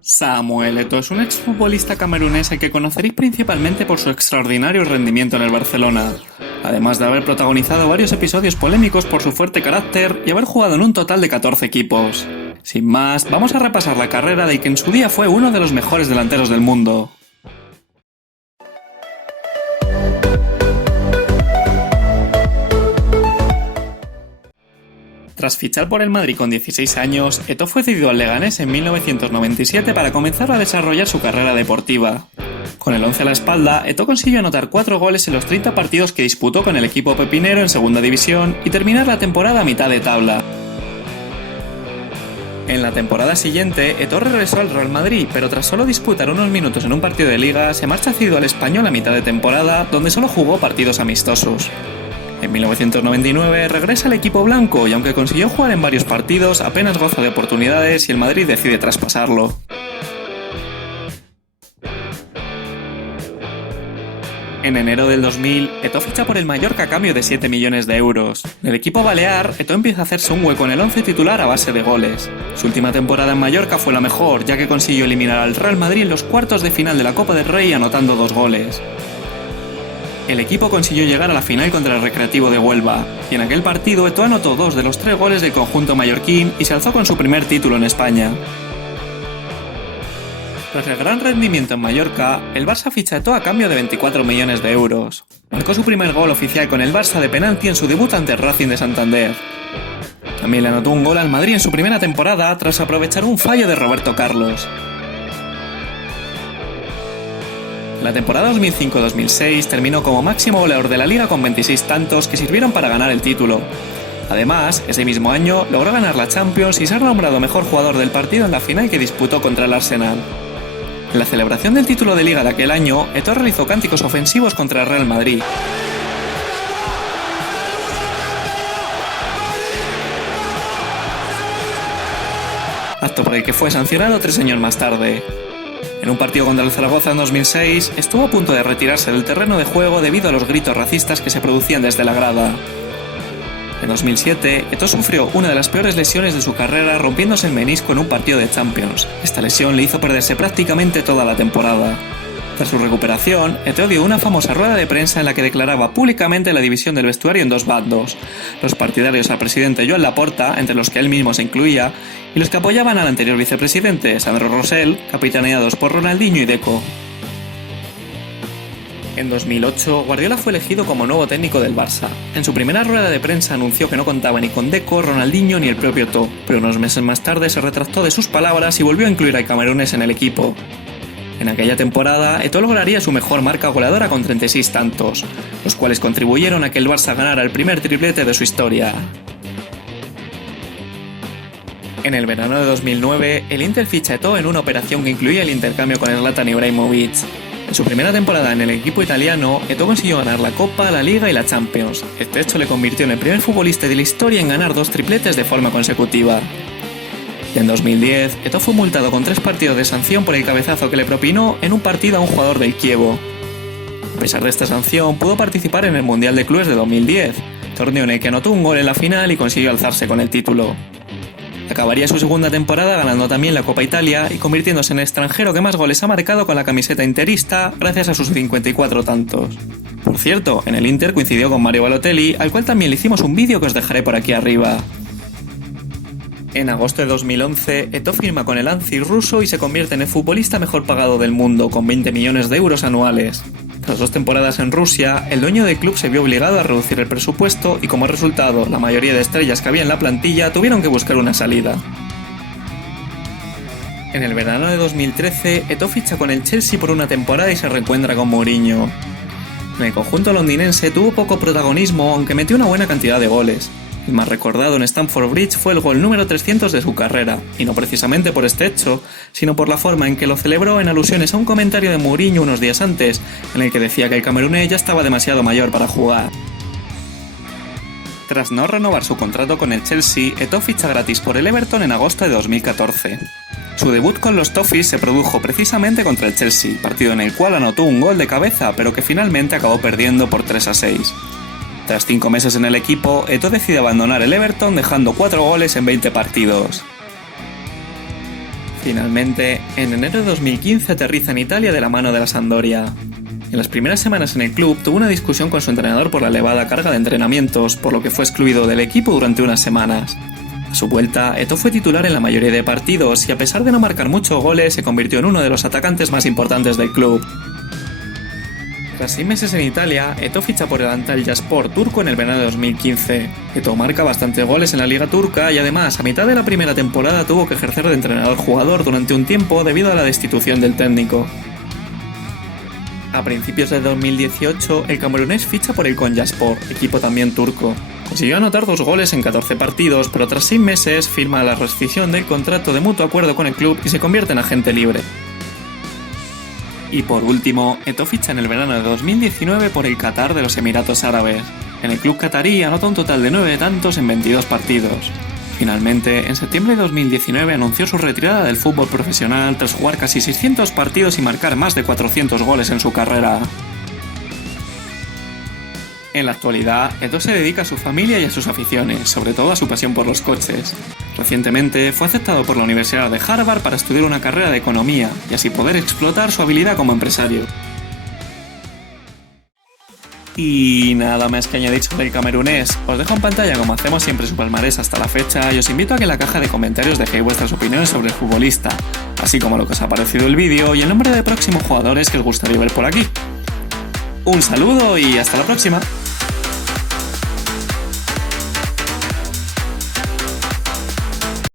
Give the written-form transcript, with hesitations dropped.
Samuel Eto'o es un exfutbolista camerunés al que conoceréis principalmente por su extraordinario rendimiento en el Barcelona, además de haber protagonizado varios episodios polémicos por su fuerte carácter y haber jugado en un total de 14 equipos. Sin más, vamos a repasar la carrera de que en su día fue uno de los mejores delanteros del mundo. Tras fichar por el Madrid con 16 años, Eto'o fue cedido al Leganés en 1997 para comenzar a desarrollar su carrera deportiva. Con el 11 a la espalda, Eto'o consiguió anotar 4 goles en los 30 partidos que disputó con el equipo pepinero en segunda división y terminar la temporada a mitad de tabla. En la temporada siguiente, Eto'o regresó al Real Madrid, pero tras solo disputar unos minutos en un partido de liga, se marcha cedido al Español a mitad de temporada, donde solo jugó partidos amistosos. En 1999 regresa al equipo blanco y aunque consiguió jugar en varios partidos, apenas goza de oportunidades y el Madrid decide traspasarlo. En enero del 2000, Eto'o ficha por el Mallorca a cambio de 7 millones de euros. En el equipo balear, Eto'o empieza a hacerse un hueco en el 11 titular a base de goles. Su última temporada en Mallorca fue la mejor, ya que consiguió eliminar al Real Madrid en los cuartos de final de la Copa del Rey anotando 2 goles. El equipo consiguió llegar a la final contra el Recreativo de Huelva, y en aquel partido Eto'o anotó 2 de los 3 goles del conjunto mallorquín y se alzó con su primer título en España. Tras el gran rendimiento en Mallorca, el Barça ficha a Eto'o a cambio de 24 millones de euros. Marcó su primer gol oficial con el Barça de penalti en su debut ante el Racing de Santander. También le anotó un gol al Madrid en su primera temporada tras aprovechar un fallo de Roberto Carlos. La temporada 2005-2006 terminó como máximo goleador de la liga con 26 tantos que sirvieron para ganar el título. Además, ese mismo año logró ganar la Champions y ser nombrado mejor jugador del partido en la final que disputó contra el Arsenal. En la celebración del título de liga de aquel año, Eto'o realizó cánticos ofensivos contra el Real Madrid. Acto por el que fue sancionado 3 años más tarde. En un partido contra el Zaragoza en 2006, estuvo a punto de retirarse del terreno de juego debido a los gritos racistas que se producían desde la grada. En 2007, Eto'o sufrió una de las peores lesiones de su carrera rompiéndose el menisco en un partido de Champions. Esta lesión le hizo perderse prácticamente toda la temporada. Tras su recuperación, Eto'o dio una famosa rueda de prensa en la que declaraba públicamente la división del vestuario en 2 bandos: los partidarios al presidente Joan Laporta, entre los que él mismo se incluía, y los que apoyaban al anterior vicepresidente, Sandro Rosell, capitaneados por Ronaldinho y Deco. En 2008, Guardiola fue elegido como nuevo técnico del Barça. En su primera rueda de prensa anunció que no contaba ni con Deco, Ronaldinho ni el propio Eto'o, pero unos meses más tarde se retractó de sus palabras y volvió a incluir al camerunés en el equipo. En aquella temporada, Eto'o lograría su mejor marca goleadora con 36 tantos, los cuales contribuyeron a que el Barça ganara el primer triplete de su historia. En el verano de 2009, el Inter ficha a Eto'o en una operación que incluía el intercambio con Zlatan Ibrahimovic. En su primera temporada en el equipo italiano, Eto'o consiguió ganar la Copa, la Liga y la Champions. Este hecho le convirtió en el primer futbolista de la historia en ganar 2 tripletes de forma consecutiva. Y en 2010, Eto'o fue multado con 3 partidos de sanción por el cabezazo que le propinó en un partido a un jugador del Chievo. A pesar de esta sanción, pudo participar en el Mundial de Clubes de 2010, torneo en el que anotó un gol en la final y consiguió alzarse con el título. Acabaría su segunda temporada ganando también la Copa Italia y convirtiéndose en el extranjero que más goles ha marcado con la camiseta interista gracias a sus 54 tantos. Por cierto, en el Inter coincidió con Mario Balotelli, al cual también le hicimos un vídeo que os dejaré por aquí arriba. En agosto de 2011, Eto'o firma con el Anzhi ruso y se convierte en el futbolista mejor pagado del mundo, con 20 millones de euros anuales. Tras 2 temporadas en Rusia, el dueño del club se vio obligado a reducir el presupuesto y como resultado, la mayoría de estrellas que había en la plantilla tuvieron que buscar una salida. En el verano de 2013, Eto'o ficha con el Chelsea por una temporada y se reencuentra con Mourinho. En el conjunto londinense tuvo poco protagonismo, aunque metió una buena cantidad de goles. El más recordado en Stamford Bridge fue el gol número 300 de su carrera, y no precisamente por este hecho, sino por la forma en que lo celebró en alusiones a un comentario de Mourinho unos días antes, en el que decía que el camerunés ya estaba demasiado mayor para jugar. Tras no renovar su contrato con el Chelsea, Eto'o ficha gratis por el Everton en agosto de 2014. Su debut con los Toffees se produjo precisamente contra el Chelsea, partido en el cual anotó un gol de cabeza, pero que finalmente acabó perdiendo por 3-6. Tras 5 meses en el equipo, Eto'o decide abandonar el Everton dejando 4 goles en 20 partidos. Finalmente, en enero de 2015 aterriza en Italia de la mano de la Sampdoria. En las primeras semanas en el club tuvo una discusión con su entrenador por la elevada carga de entrenamientos, por lo que fue excluido del equipo durante unas semanas. A su vuelta, Eto'o fue titular en la mayoría de partidos y a pesar de no marcar muchos goles, se convirtió en uno de los atacantes más importantes del club. Tras 6 meses en Italia, Eto'o ficha por el Antalyaspor turco en el verano de 2015. Eto'o marca bastantes goles en la liga turca y además, a mitad de la primera temporada tuvo que ejercer de entrenador-jugador durante un tiempo debido a la destitución del técnico. A principios de 2018, el camerunés ficha por el Konyaspor, equipo también turco. Consiguió anotar 2 goles en 14 partidos, pero tras 6 meses firma la rescisión del contrato de mutuo acuerdo con el club y se convierte en agente libre. Y por último, Eto'o ficha en el verano de 2019 por el Qatar de los Emiratos Árabes. En el club qatarí anota un total de 9 tantos en 22 partidos. Finalmente, en septiembre de 2019 anunció su retirada del fútbol profesional tras jugar casi 600 partidos y marcar más de 400 goles en su carrera. En la actualidad, Eto'o se dedica a su familia y a sus aficiones, sobre todo a su pasión por los coches. Recientemente fue aceptado por la Universidad de Harvard para estudiar una carrera de economía y así poder explotar su habilidad como empresario. Y nada más que añadir sobre el camerunés, os dejo en pantalla como hacemos siempre su palmarés hasta la fecha y os invito a que en la caja de comentarios dejéis vuestras opiniones sobre el futbolista, así como lo que os ha parecido el vídeo y el nombre de próximos jugadores que os gustaría ver por aquí. Un saludo y hasta la próxima.